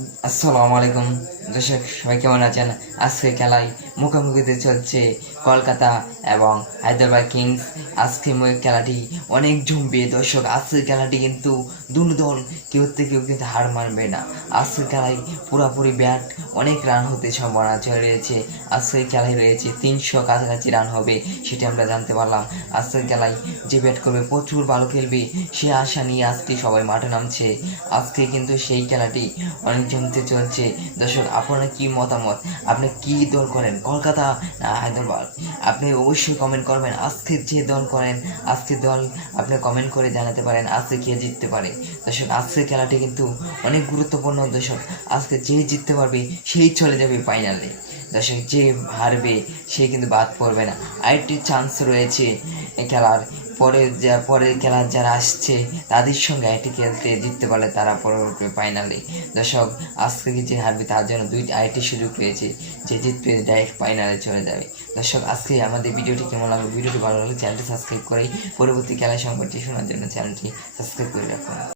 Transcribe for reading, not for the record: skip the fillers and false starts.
আসসালামু আলাইকুম দর্শক, সবাই কেমন আছেন? আজকে খেলায় মুখোমুখিতে চলছে কলকাতা এবং হায়দ্রাবাদ কিংস। আজকে খেলাটি অনেক জমবে দর্শক। আজকের খেলাটি কিন্তু দুটো দল কেউ কেউ কিন্তু হার মানবে না। আজকের খেলায় পুরোপুরি ব্যাট অনেক রান হতে সম্ভাবনা রয়েছে। আজকের খেলায় রয়েছে 300 কাছাকাছি রান হবে, সেটা আমরা জানতে পারলাম। আজকের খেলায় যে ব্যাট করবে প্রচুর ভালো খেলবে, সে আশা নিয়ে আজকে সবাই মাঠে নামছে। আজকে কিন্তু সেই খেলাটি অনেক জমতে চলছে দর্শক। আপনার কি মতামত? আপনি কি দল করেন, কলকাতা না হায়দ্রাবাদ? আপনি অবশ্যই কমেন্ট করবেন। আজকে যে দল করেন, আজকে দল আপনি কমেন্ট করে জানাতে পারেন আজকে কে জিততে পারে দর্শক। আজকের খেলাটি কিন্তু অনেক গুরুত্বপূর্ণ দর্শক। আজকে যে জিততে পারবে সেই চলে যাবে ফাইনালে দর্শক। যে হারবে সে কিন্তু বাদ পড়বে না। আরেকটি চান্স রয়েছে খেলার পরের খেলার যারা আসছে তাদের সঙ্গে আইটি খেলতে জিততে পারলে তারা পরবর্তী ফাইনালে দর্শক। আজকে যে হারবে তার জন্য দুইটি আইটি সুযোগ রয়েছে, যে জিতবে ডাইরেক্ট ফাইনালে চলে যাবে দর্শক। আজকে আমাদের ভিডিওটি কেমন লাগলো? ভিডিওটি ভালো লাগলে চ্যানেলটি সাবস্ক্রাইব করে পরবর্তী খেলা সম্পর্কে শোনার জন্য চ্যানেলটি সাবস্ক্রাইব করে রাখুন।